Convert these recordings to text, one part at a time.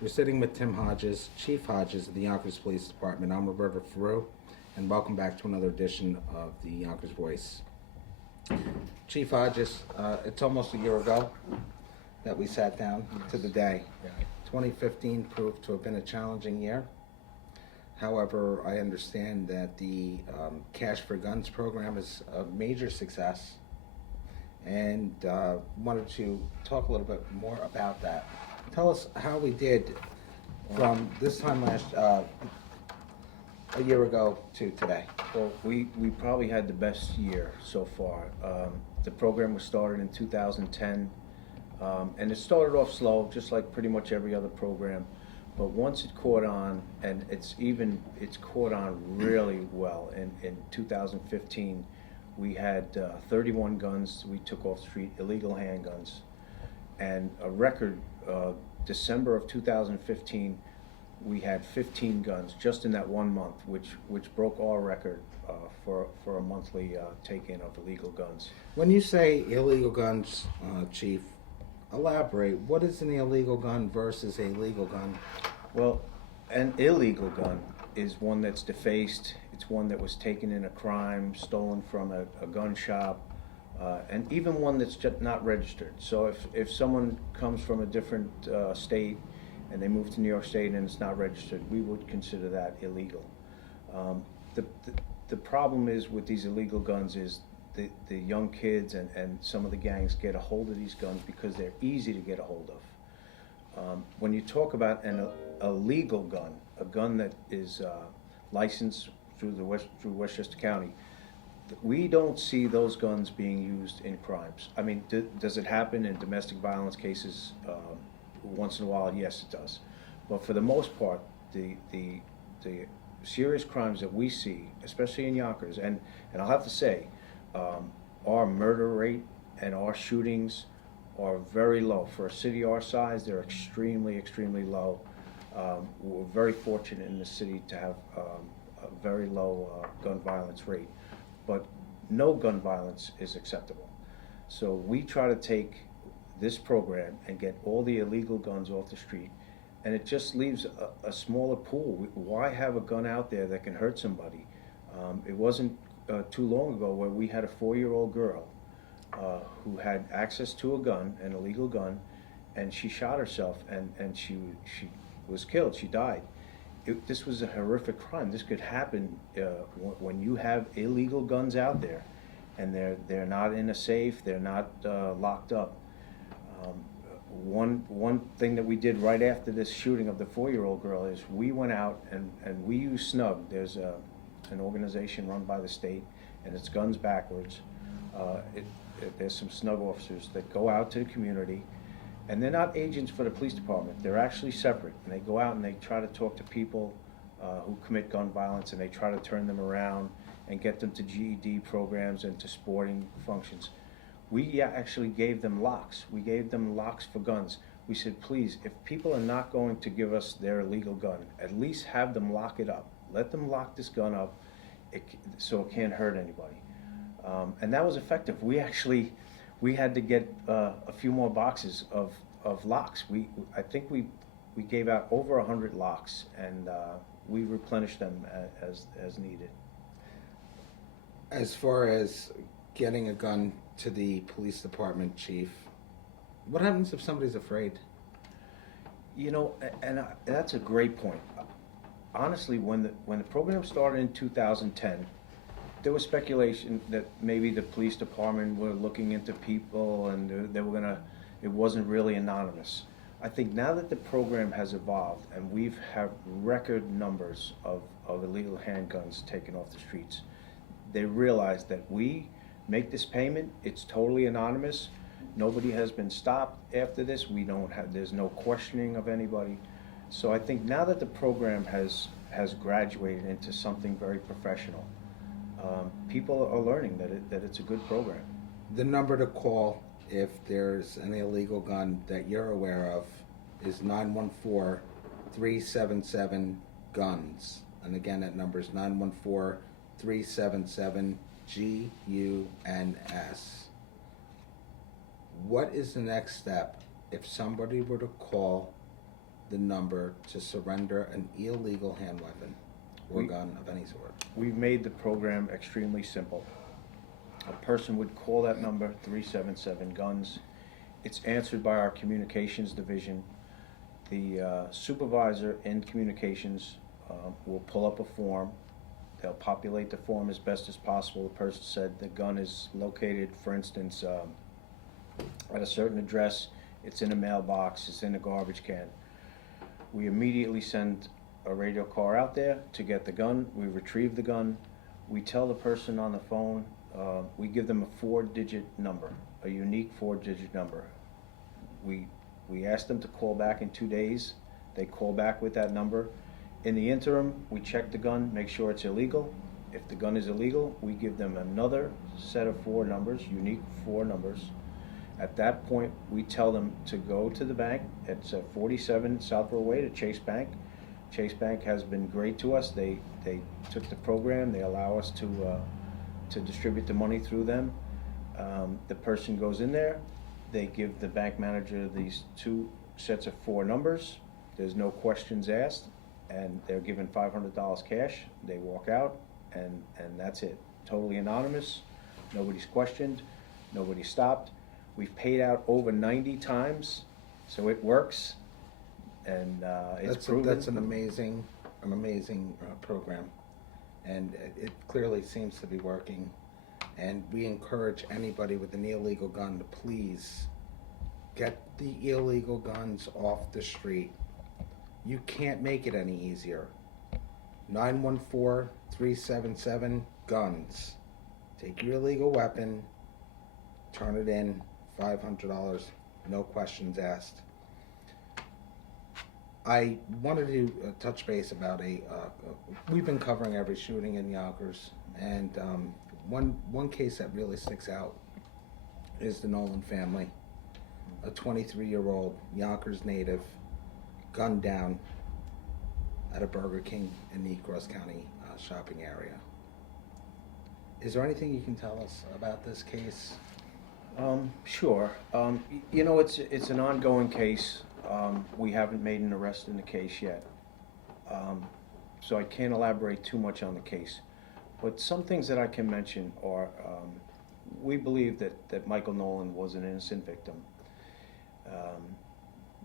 We're sitting with Tim Hodges, Chief Hodges of the Yonkers Police Department. I'm Roberta Farreau, and welcome back to another edition of the Yonkers Voice. Chief Hodges, it's almost a year ago that we sat down to the day. 2015 proved to have been a challenging year. However, I understand that the Cash for Guns program is a major success, and wanted to talk a little bit more about that. Tell us how we did from this time a year ago to today. Well, we probably had the best year so far. The program was started in 2010, and it started off slow, just like pretty much every other program. But once it caught on, and it's caught on really well. In 2015, we had 31 guns we took off the street, illegal handguns, and a record. December of 2015, we had 15 guns just in that 1 month, which broke our record for a monthly take-in of illegal guns. When you say illegal guns, Chief, elaborate. What is an illegal gun versus a legal gun? Well, an illegal gun is one that's defaced. It's one that was taken in a crime, stolen from a gun shop, and even one that's just not registered. So if someone comes from a different state and they move to New York State and it's not registered, we would consider that illegal. The problem is with these illegal guns is the young kids and some of the gangs get a hold of these guns because they're easy to get a hold of. When you talk about a legal gun, a gun that is licensed through Westchester County, we don't see those guns being used in crimes. I mean, does it happen in domestic violence cases once in a while? Yes, it does. But for the most part, the serious crimes that we see, especially in Yonkers, and I'll have to say, our murder rate and our shootings are very low. For a city our size, they're extremely, extremely low. We're very fortunate in the city to have a very low gun violence rate. But no gun violence is acceptable. So we try to take this program and get all the illegal guns off the street, and it just leaves a smaller pool. Why have a gun out there that can hurt somebody? It wasn't too long ago where we had a 4-year-old girl who had access to a gun, an illegal gun, and she shot herself, and she was killed. She died. This was a horrific crime. This could happen when you have illegal guns out there, and they're not in a safe. They're not locked up. One thing that we did right after this shooting of the 4-year-old girl is we went out and we used Snug. There's an organization run by the state, and it's Guns Backwards. There's some Snug officers that go out to the community. And they're not agents for the police department. They're actually separate. And they go out and they try to talk to people who commit gun violence, and they try to turn them around and get them to GED programs and to sporting functions. We actually gave them locks. We gave them locks for guns. We said, please, if people are not going to give us their illegal gun, at least have them lock it up. Let them lock this gun up so it can't hurt anybody. And that was effective. We had to get a few more boxes of locks. I think we gave out over 100 locks, and we replenished them as needed. As far as getting a gun to the police department, Chief, what happens if somebody's afraid? You know, that's a great point. Honestly, when the program started in 2010, there was speculation that maybe the police department were looking into people and they were gonna, it wasn't really anonymous. I think now that the program has evolved and we've had record numbers of illegal handguns taken off the streets, they realize that we make this payment, it's totally anonymous. Nobody has been stopped after this. There's no questioning of anybody. So I think now that the program has graduated into something very professional, people are learning that it's a good program. The number to call if there's an illegal gun that you're aware of is 914-377-GUNS. And again, that number is 914-377-GUNS. What is the next step if somebody were to call the number to surrender an illegal hand weapon or gun of any sort? We've made the program extremely simple. A person would call that number, 377 guns. It's answered by our communications division. The supervisor in communications will pull up a form. They'll populate the form as best as possible. The person said the gun is located, for instance, at a certain address. It's in a mailbox, it's in a garbage can. We immediately send a radio car out there to get the gun. We retrieve the gun. We tell the person on the phone, we give them a 4-digit number, a unique 4-digit number. We ask them to call back in 2 days. They call back with that number. In the interim, we check the gun, make sure it's illegal. If the gun is illegal, we give them another set of 4 numbers, unique 4 numbers. At that point, we tell them to go to the bank. It's at 47 South Broadway to Chase Bank. Chase Bank has been great to us. They took the program. They allow us to distribute the money through them. The person goes in there. They give the bank manager these 2 sets of 4 numbers. There's no questions asked, and they're given $500 cash. They walk out, and that's it. Totally anonymous. Nobody's questioned. Nobody stopped. We've paid out over 90 times, so it works, and it's proven. That's an amazing program, and it clearly seems to be working. And we encourage anybody with an illegal gun to please get the illegal guns off the street. You can't make it any easier. 914-377 guns. Take your illegal weapon, turn it in. $500, no questions asked. I wanted to touch base about we've been covering every shooting in Yonkers, and one case that really sticks out is the Nolan family. A 23-year-old Yonkers native gunned down at a Burger King in the Cross County shopping area. Is there anything you can tell us about this case? Sure. You know, it's an ongoing case. We haven't made an arrest in the case yet. So I can't elaborate too much on the case. But some things that I can mention are, we believe that Michael Nolan was an innocent victim.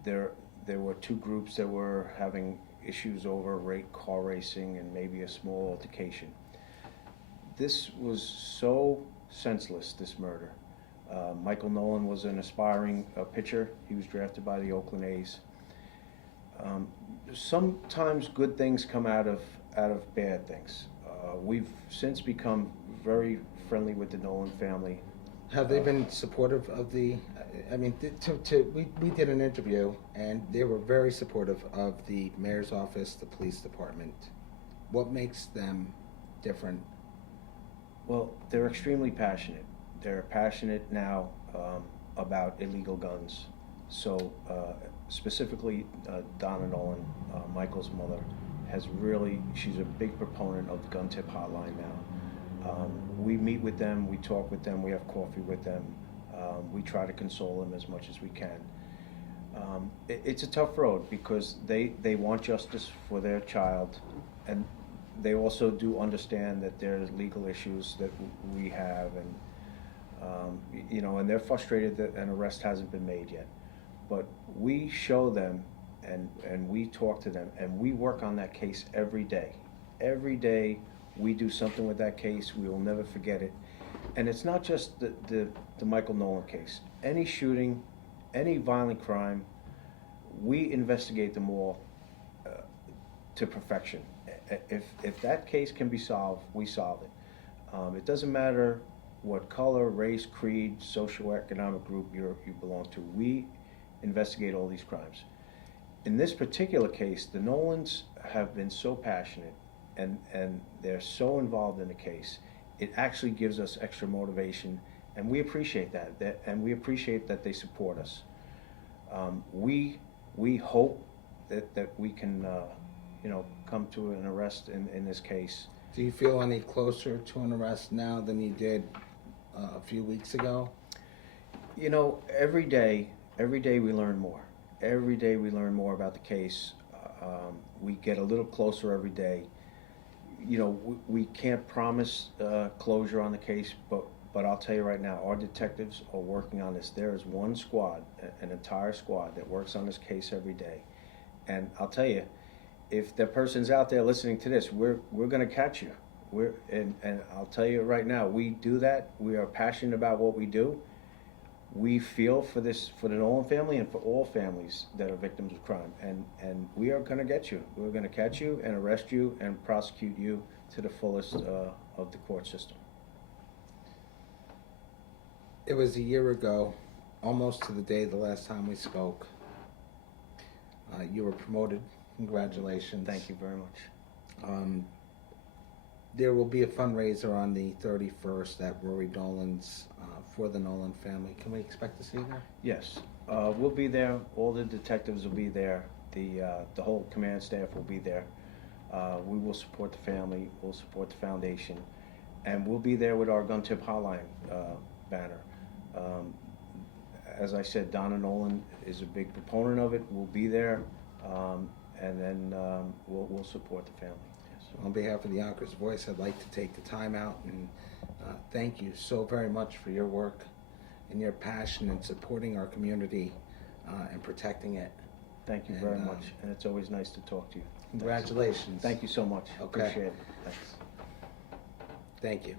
There were 2 groups that were having issues over car racing and maybe a small altercation. This was so senseless, this murder. Michael Nolan was an aspiring pitcher. He was drafted by the Oakland A's. Sometimes good things come out of bad things. We've since become very friendly with the Nolan family. Have they been supportive of the? I mean, we did an interview, and they were very supportive of the mayor's office, the police department. What makes them different? Well, they're extremely passionate. They're passionate now about illegal guns. So specifically, Donna Nolan, Michael's mother, she's a big proponent of the gun tip hotline now. We meet with them, we talk with them, we have coffee with them. We try to console them as much as we can. It's a tough road because they want justice for their child, and they also do understand that there's legal issues that we have, and and they're frustrated that an arrest hasn't been made yet. But we show them, and we talk to them, and we work on that case every day. Every day we do something with that case. We will never forget it. And it's not just the Michael Nolan case. Any shooting, any violent crime, we investigate them all to perfection. If that case can be solved, we solve it. It doesn't matter what color, race, creed, socioeconomic group you belong to. We investigate all these crimes. In this particular case, the Nolans have been so passionate and they're so involved in the case, it actually gives us extra motivation, and we appreciate that and we appreciate that they support us. We hope that we can come to an arrest in this case. Do you feel any closer to an arrest now than you did a few weeks ago? Every day we learn more. every day we learn more about the case. We get a little closer every day. You know, we can't promise closure on the case, but I'll tell you right now, our detectives are working on this. There is one squad, an entire squad, that works on this case every day. And I'll tell you, if the person's out there listening to this, we're going to catch you. And I'll tell you right now, we do that. We are passionate about what we do. We feel for the Nolan family and for all families that are victims of crime. And we are going to get you. We're going to catch you and arrest you and prosecute you to the fullest of the court system. It was a year ago, almost to the day the last time we spoke. You were promoted. Congratulations. Thank you very much. There will be a fundraiser on the 31st at Rory Nolan's for the Nolan family. Can we expect to see you there? Yes, we'll be there. All the detectives will be there. The whole command staff will be there. We will support the family. We'll support the foundation, and we'll be there with our Gun Tip Hotline banner. As I said, Donna Nolan is a big proponent of it. We'll be there, and then we'll support the family. Yes. On behalf of the Yonkers Voice, I'd like to take the time out and thank you so very much for your work and your passion in supporting our community and protecting it. Thank you very much, and it's always nice to talk to you. Congratulations. Thank you so much. Okay. Appreciate it. Thanks. Thank you.